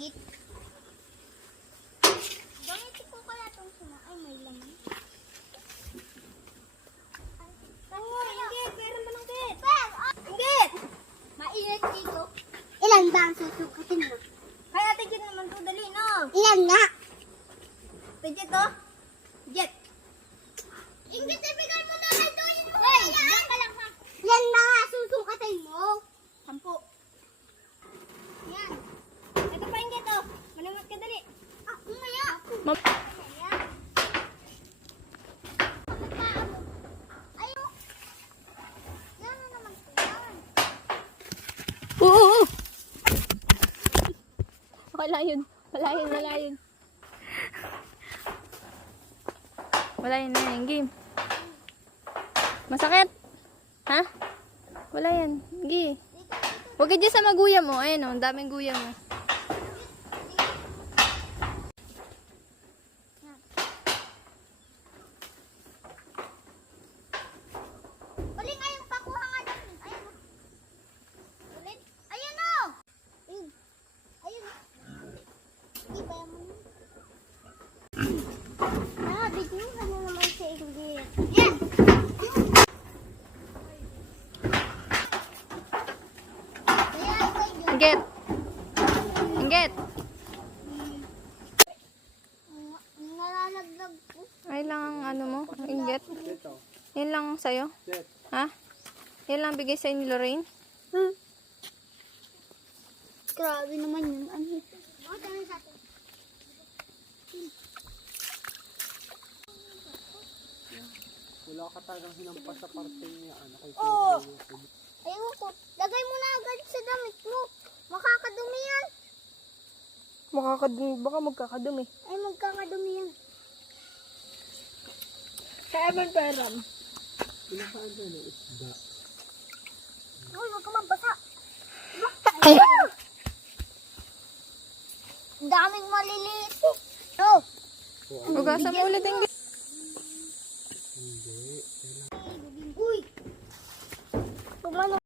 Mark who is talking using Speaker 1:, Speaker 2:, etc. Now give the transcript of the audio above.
Speaker 1: git. Bakit ko kaya itong suma? Ay, may laman. Oh, inggit! Meron ba ah, ng git? Inggit! Mainit dito. Ilan ba ang susukatin mo? Kaya tigyan naman to, dali, no? Ilan nga? Pwede to? Jet.
Speaker 2: Oo, oo. Wala yun. Wala yun, wala yun. Wala na yan. Game. Masakit? Ha? Wala yan. Gi. Huwag ka dyan sa maguya mo. Ayun o, ang daming guya mo.
Speaker 1: Uling, ayun, pakuha nga dyan. Ayun. oh. Uling. Ayun o. Ayun. Ayun. Hindi ba mo na? Ah, bigyan ka na naman sa inggit.
Speaker 2: Inggit.
Speaker 1: Nalalaglag po.
Speaker 2: Ay lang ang ano mo. Inggit. Yan lang sa'yo. Ha? Yan lang bigay sa'yo ni Lorraine.
Speaker 1: Hmm. Grabe naman yun. Ano sa atin?
Speaker 3: Wala ka talagang hinampas sa parte niya. Ano, kay
Speaker 1: Oo.
Speaker 3: Kuya.
Speaker 1: Ayun ko. Lagay mo na agad sa damit mo. Makakadumi yan.
Speaker 2: Makakadumi. Baka magkakadumi.
Speaker 1: Ay, magkakadumi yan.
Speaker 2: Kaya ba peram?
Speaker 3: Pinakaan dyan ng isda.
Speaker 1: Uy, huwag ka mabasa.
Speaker 2: Ay!
Speaker 1: Ang daming maliliit. Oh.
Speaker 2: Hugasan mo ulit.
Speaker 3: Hindi.
Speaker 1: Uy.